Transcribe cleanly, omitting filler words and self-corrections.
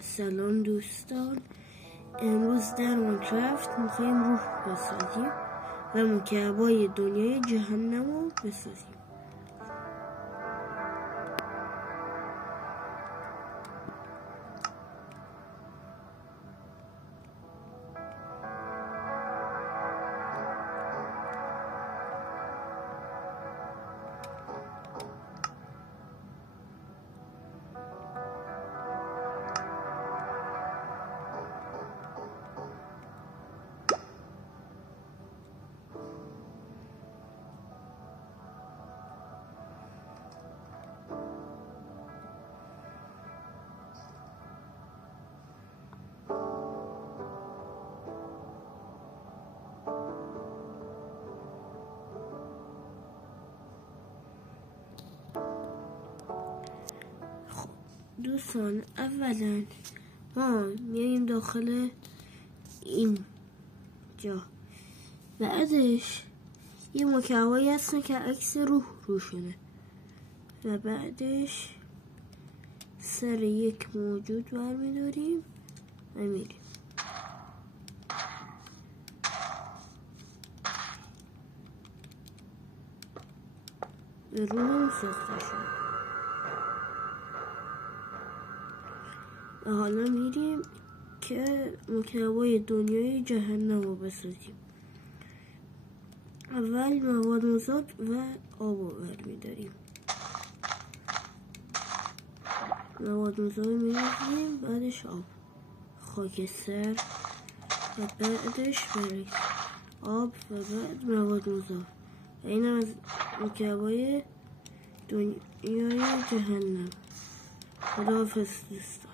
سلام دوستان، امروز در ماینکرافت میخوایم روح بسازیم و مکعبای دنیای جهنم رو بسازیم. دوستان، اولا ما میاییم داخل این جا، بعدش یه مکعبایی هستن که عکس روح روشونه و بعدش سر یک موجود برمیداریم و میریم. به روح ساخته شد و حالا میریم که مکعبای دنیای جهنم رو بسازیم. اول مواد مذاب و آب رو برمیداریم. مواد مذاب میریزیم، بعدش آب، خاکستر و بعدش آب و بعد مواد مذاب و این هم از مکعبای دنیای جهنم. خداحافظ دوستان.